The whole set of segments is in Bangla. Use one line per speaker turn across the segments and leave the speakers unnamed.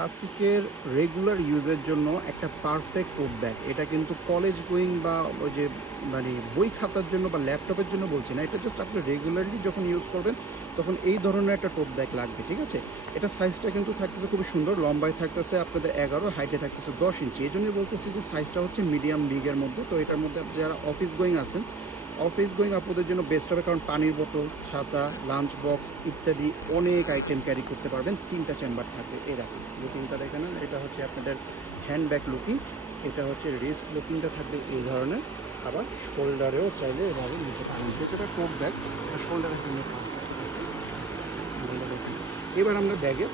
ক্লাসিকের রেগুলার ইউজের জন্য একটা পারফেক্ট টোট ব্যাগ এটা কিন্তু কলেজ গোয়িং বা ওই যে মানে বই খাতার জন্য বা ল্যাপটপের জন্য বলছি না, এটা জাস্ট আপনি রেগুলারলি যখন ইউজ করবেন, তখন এই ধরনের একটা টোট ব্যাগ লাগবে, ঠিক আছে? এটা সাইজটা কিন্তু থাকতেছে খুবই সুন্দর, লম্বায় থাকতেছে আপনাদের এগারো হাইটে থাকতেছে দশ ইঞ্চি এই জন্যই বলতেছি যে সাইজটা হচ্ছে মিডিয়াম বিগের মধ্যে। তো এটার মধ্যে যারা অফিস গোয়িং আছেন অফিস গোয়িং আপনাদের জন্য বেস্ট হবে কারণ পানির বোতল, ছাতা লাঞ্চ বক্স ইত্যাদি অনেক আইটেম ক্যারি করতে পারবেন। তিনটা চেম্বার থাকবে। এই দেখুন লুকিংটা দেখে নেন এটা হচ্ছে আপনাদের হ্যান্ড ব্যাগ লুকিং এটা হচ্ছে রিস্ক লুকিংটা থাকবে এই ধরনের। আবার শোল্ডারেও চাইলে এভাবে নিতে পারেন। যেটা টোপ ব্যাগ এটা শোল্ডারে এবার আমরা ব্যাগে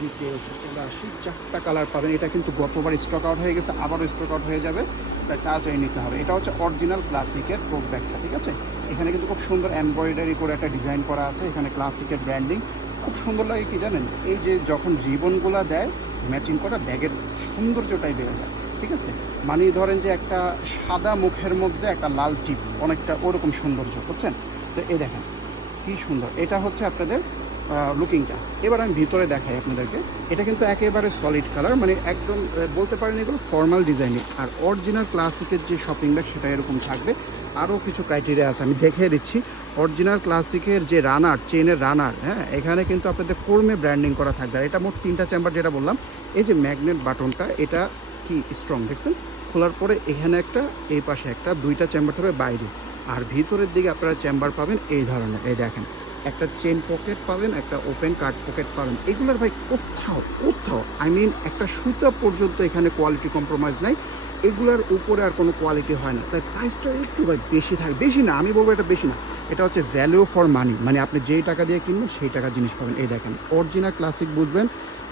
ডিটেলস এবার আসি চারটা কালার পাবেন। এটা কিন্তু গতবার স্টক আউট হয়ে গেছে, আবারও স্টক আউট হয়ে যাবে। তাই তাড়াতাড়ি নিতে হবে। এটা হচ্ছে অরিজিনাল ক্লাসিকের টোপ ব্যাগটা ঠিক আছে? এখানে কিন্তু খুব সুন্দর এমব্রয়ডারি করে একটা ডিজাইন করা আছে। এখানে ক্লাসিকের ব্র্যান্ডিং খুব সুন্দর লাগে কি জানেন? এই যে যখন রিবনগুলো দেয় ম্যাচিং করা ব্যাগের সৌন্দর্যটাই বেড়ে যায়, ঠিক আছে? মানে ধরেন যে একটা সাদা মুখের মধ্যে একটা লাল টিপ, অনেকটা ওরকম সৌন্দর্য, বুঝছেন? তো এই দেখেন, কি সুন্দর। এটা হচ্ছে আপনাদের লুকিংটা এবার আমি ভিতরে দেখাই আপনাদেরকে। এটা কিন্তু একেবারে সলিড কালার মানে একদম বলতে পারেন এগুলো ফর্মাল ডিজাইনিং আর অরিজিনাল ক্লাসিকের যে শপিং ব্যাগ সেটা এরকম থাকবে। আরও কিছু ক্রাইটেরিয়া আছে, আমি দেখিয়ে দিচ্ছি। অরিজিনাল ক্লাসিকের যে রানার চেনের রানার হ্যাঁ এখানে কিন্তু আপনাদের কর্মে ব্র্যান্ডিং করা থাকবে। আর এটা মোট তিনটা চেম্বার যেটা বললাম, এই যে ম্যাগনেট বাটনটা এটা কি স্ট্রং দেখছেন? খোলার পরে এখানে একটা, এই পাশে একটা, দুইটা চেম্বার থাকবে বাইরে। আর ভিতরের দিকে আপনারা চেম্বার পাবেন এই ধরনের, এই দেখেন। একটা চেন পকেট পাবেন, একটা ওপেন কার্ড পকেট পাবেন। এগুলোর ভাই কোথাও কোথাও আই মিন একটা সুতা পর্যন্ত এখানে কোয়ালিটি কম্প্রোমাইজ নাই। এগুলোর উপরে আর কোনো কোয়ালিটি হয় না। তাই প্রাইসটা একটু ভাই বেশি থাকে, বেশি না, আমি বলব এটা বেশি না। এটা হচ্ছে ভ্যালু ফর মানি মানে আপনি যেই টাকা দিয়ে কিনবেন সেই টাকা জিনিস পাবেন। এই দেখেন অরিজিনাল ক্লাসিক বুঝবেন,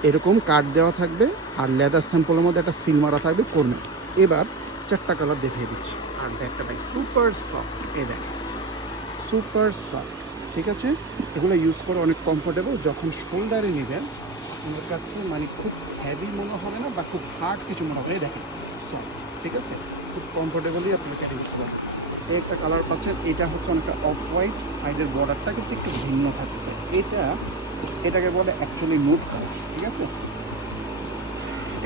এরকম কার্ড দেওয়া থাকবে আর লেদার স্যাম্পলের মধ্যে একটা সিল মারা থাকবে কর্মে এবার চারটা কালার দেখিয়ে দিচ্ছি। আর ব্যাগটা ভাই সুপার সফট এই দেখেন সুপার সফট ঠিক আছে? এগুলো ইউজ করে অনেক কমফোর্টেবল যখন শোল্ডারে নেবেন, আপনার কাছে মানে খুব হ্যাভি মনে হবে না বা খুব হার্ড কিছু মনে হবে দেখেন সফট ঠিক আছে? খুব কমফোর্টেবলি আপনি ক্যারি করতে পারবেন এই একটা কালার পাচ্ছেন, এটা হচ্ছে অনেকটা অফ হোয়াইট সাইডের বর্ডারটা কিন্তু একটু ভিন্ন থাকছে। এটা, এটাকে বলে অ্যাকচুয়ালি নোট কালার ঠিক আছে?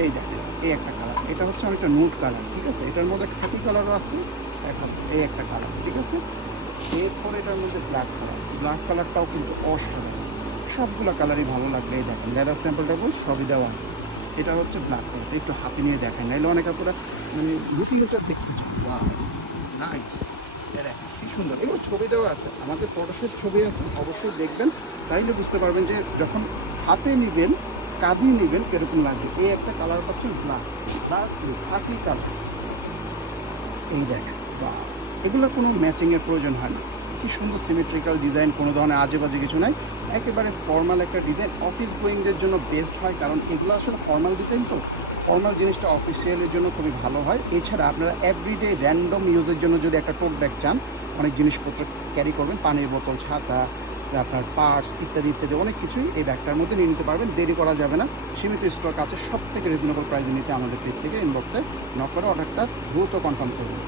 এই দেখেন, এই একটা কালার এটা হচ্ছে অনেকটা নোট কালার ঠিক আছে? এটার মধ্যে খাকি কালারও আছে এখন এই একটা কালার ঠিক আছে? এরপর এটার মধ্যে ব্ল্যাক কালার ব্ল্যাক কালারটাও কিন্তু অসাধারণ। সবগুলো কালারই ভালো লাগবে এই দেখেন লেদার স্যাম্পলটা বল সবই দেওয়া আছে। এটা হচ্ছে ব্ল্যাক কালার একটু হাতে নিয়ে দেখেন। নাইলে অনেক আপনারা মানে লুকিং লুকটা দেখতে চান। নাইস দেখেন, কি সুন্দর। এগুলো ছবি দেওয়া আছে। আমাদের ফটোশুট ছবি আছে, অবশ্যই দেখবেন। তাইলে বুঝতে পারবেন যে যখন হাতে নেবেন, কাঁধে নেবেন, কীরকম লাগবে। এই একটা কালার হচ্ছে ব্ল্যাক ব্লাস খাকি কালার এই দেখেন বাহ এগুলো কোনো ম্যাচিংয়ের প্রয়োজন হয় না। কি সুন্দর সিমেট্রিক্যাল ডিজাইন কোনো ধরনের আজে বাজে কিছু নাই। একেবারে ফর্মাল একটা ডিজাইন অফিস গোয়িংয়ের জন্য বেস্ট হয়, কারণ এগুলো আসলে ফর্মাল ডিজাইন তো। ফর্মাল জিনিসটা অফিসিয়ালের জন্য খুবই ভালো হয়। এছাড়া আপনারা এভরিডে র্যান্ডম ইউজের জন্য যদি একটা টোট ব্যাগ চান, অনেক জিনিসপত্র ক্যারি করবেন, পানির বোতল, ছাতা, আপনার পার্টস ইত্যাদি ইত্যাদি, অনেক কিছুই এই ব্যাগটার মধ্যে নিয়ে নিতে পারবেন। দেরি করা যাবে না। সীমিত স্টক আছে সব থেকে রিজনেবল প্রাইসে নিতে আমাদের পেজ থেকে ইনবক্সে নক করে অর্ডারটা দ্রুত কনফার্ম করবেন